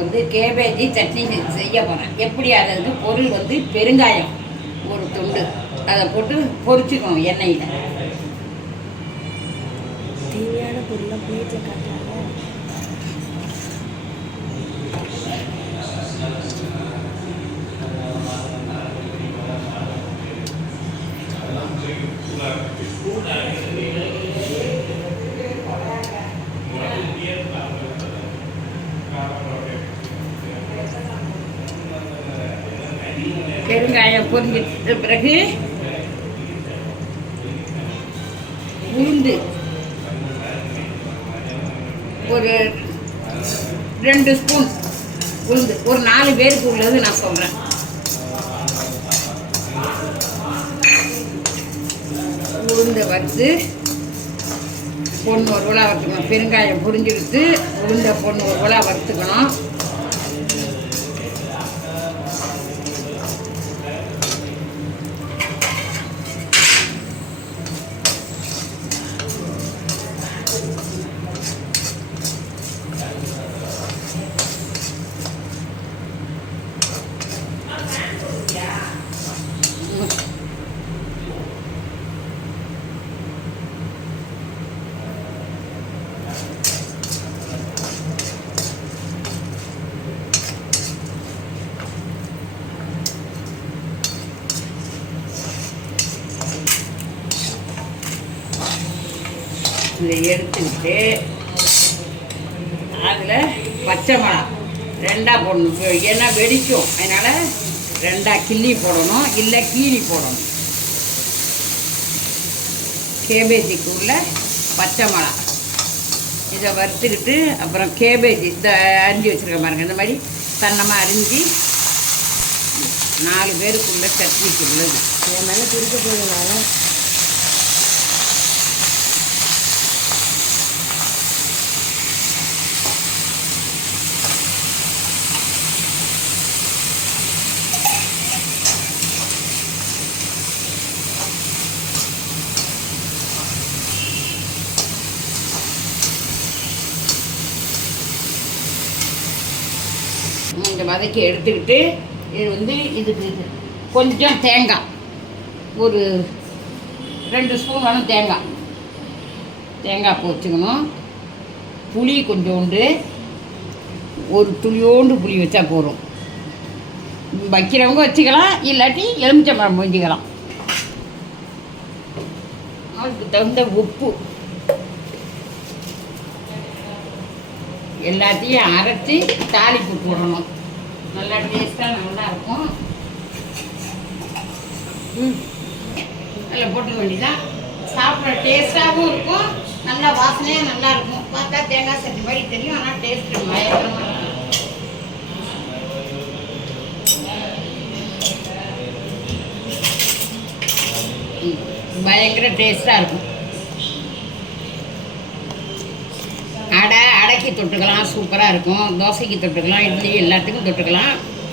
வந்து கேபேஜி சட்னி செய்ய போகிறேன் எப்படி அதை வந்து பொருள் வந்து பெருங்காயம் ஒரு துண்டு. அதை போட்டு பொரிச்சுக்கணும் எண்ணெயில். தேவையான பொருளை பிளேட்டில் காட்டுறாங்க பெருங்காயம் பொரிஞ்சிட்ட பிறகு உளுந்து. ஒரு ரெண்டு ஸ்பூன் உளுந்து. ஒரு நாலு பேருக்கு உள்ளது நான் சொல்கிறேன் உளுந்தை வறுத்து பொண்ணு ஒரு உலா வறுத்துக்கணும். பெருங்காயம் புரிஞ்செடுத்து உளுந்த பொண்ணு ஒரு உலா வறுத்துக்கணும். இதை எடுத்துக்கிட்டு அதில் பச்சை மிளகா. ரெண்டாக போடணும். ஏன்னா வெடிக்கும். அதனால் ரெண்டாக கிள்ளி போடணும். இல்லை கீரி போடணும். கேபேஜிக்கு உள்ள பச்சை மிளகா. இதை வறுத்துக்கிட்டு அப்புறம் கேபேஜ் இந்த அரிஞ்சு வச்சுருக்க பாருங்க இந்த மாதிரி தன்னமாக அரிஞ்சு நாலு பேருக்குள்ள சட்னிக்கு உள்ளது. என் மேலே திருக்க போகிறதுனால இந்த வதக்கி எடுத்துக்கிட்டு இது வந்து இதுக்கு இது. கொஞ்சம் தேங்காய். ஒரு ரெண்டு ஸ்பூன் வேணும் தேங்காய். தேங்காய் பூ வச்சுக்கணும். புளி கொஞ்சோண்டு ஒரு துளியோண்டு புளி வச்சா போதும். வைக்கிறவங்க வச்சுக்கலாம் இல்லாட்டி எலுமிச்சம்பழம் புரிஞ்சிக்கலாம். அதுக்கு தகுந்த உப்பு. எல்லாத்தையும் அரைச்சி தாளிப்பு போடணும். நல்லா டேஸ்ட்டாக நல்லா இருக்கும். ம். அதில் போட்டுக்க வேண்டியதான் சாப்பிட்ற டேஸ்ட்டாகவும் இருக்கும். நல்லா வாசனையாக நல்லா இருக்கும். பார்த்தா தேங்காய் சட்டி மாதிரி தெரியும் ஆனால் டேஸ்ட்டு பயங்கரமாக இருக்கும். பயங்கர டேஸ்ட்டாக இருக்கும். தொட்டுக்கலாம் சூப்பராக இருக்கும். தோசைக்கு தொட்டுக்கலாம் இட்லி எல்லாத்துக்கும் தொட்டுக்கலாம்.